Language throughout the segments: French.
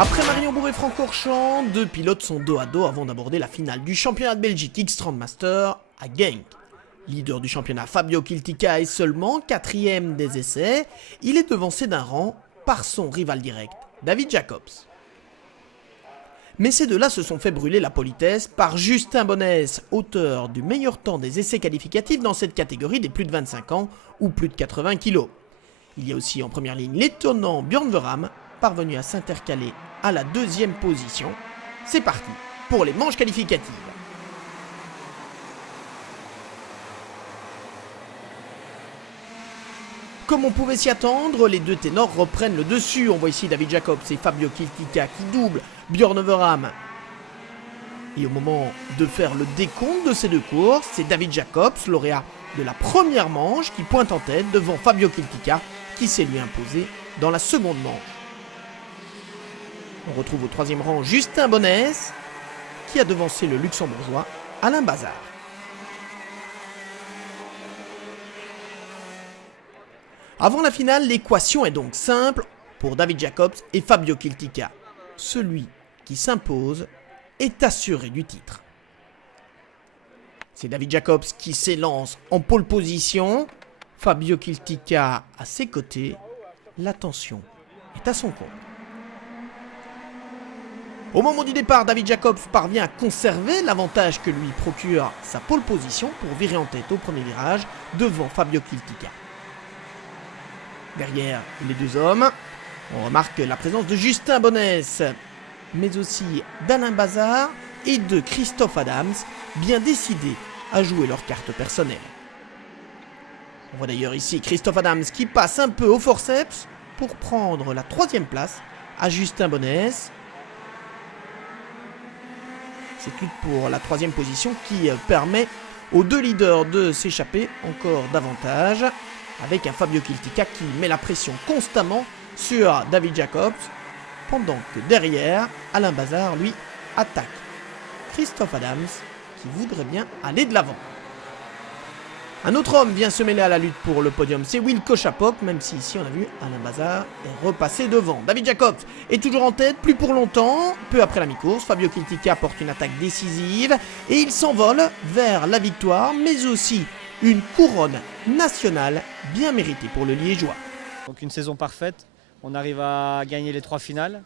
Après Marion Bourret-Francorchamps, deux pilotes sont dos à dos avant d'aborder la finale du championnat de Belgique X-Trend Master à Genk. Leader du championnat, Fabio Kiltica est seulement 4e des essais. Il est devancé d'un rang par son rival direct, David Jacobs. Mais ces deux-là se sont fait brûler la politesse par Justin Bonnès, auteur du meilleur temps des essais qualificatifs dans cette catégorie des plus de 25 ans ou plus de 80 kg. Il y a aussi en première ligne l'étonnant Björn Veram, parvenu à s'intercaler à la 2e position. C'est parti pour les manches qualificatives. Comme on pouvait s'y attendre, les deux ténors reprennent le dessus. On voit ici David Jacobs et Fabio Kiltica qui doublent Björn Veram. Et au moment de faire le décompte de ces deux courses, c'est David Jacobs, lauréat de la première manche, qui pointe en tête devant Fabio Kiltica, qui s'est lui imposé dans la seconde manche. On retrouve au 3e rang Justin Bonnès, qui a devancé le luxembourgeois Alain Bazard. Avant la finale, l'équation est donc simple pour David Jacobs et Fabio Kiltica. Celui qui s'impose est assuré du titre. C'est David Jacobs qui s'élance en pole position. Fabio Kiltica à ses côtés. L'attention est à son compte. Au moment du départ, David Jacobs parvient à conserver l'avantage que lui procure sa pole position pour virer en tête au premier virage devant Fabio Kiltica. Derrière les deux hommes, on remarque la présence de Justin Bonnès, mais aussi d'Alain Bazard et de Christophe Adams, bien décidés à jouer leur carte personnelle. On voit d'ailleurs ici Christophe Adams qui passe un peu au forceps pour prendre la 3e place à Justin Bonnès. C'est tout pour la 3e position qui permet aux deux leaders de s'échapper encore davantage, avec un Fabio Kiltica qui met la pression constamment sur David Jacobs, pendant que derrière, Alain Bazard, lui, attaque Christophe Adams, qui voudrait bien aller de l'avant. Un autre homme vient se mêler à la lutte pour le podium, c'est Wilco Chapok, même si ici on a vu Alain Bazard est repassé devant. David Jacobs est toujours en tête, plus pour longtemps. Peu après la mi-course, Fabio Kiltica porte une attaque décisive et il s'envole vers la victoire, mais aussi une couronne nationale bien méritée pour le Liégeois. Donc une saison parfaite, on arrive à gagner les 3 finales.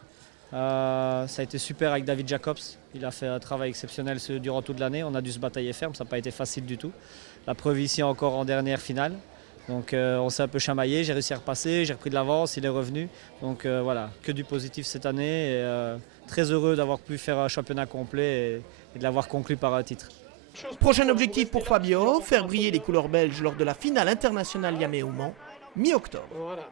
Ça a été super avec David Jacobs, il a fait un travail exceptionnel durant toute l'année, on a dû se batailler ferme, ça n'a pas été facile du tout. La preuve ici encore en dernière finale, donc on s'est un peu chamaillé, j'ai réussi à repasser, j'ai repris de l'avance, il est revenu. Donc voilà, que du positif cette année et très heureux d'avoir pu faire un championnat complet et de l'avoir conclu par un titre. Prochain objectif pour Fabio, faire briller les couleurs belges lors de la finale internationale Yamé au Mans, mi-octobre. Voilà.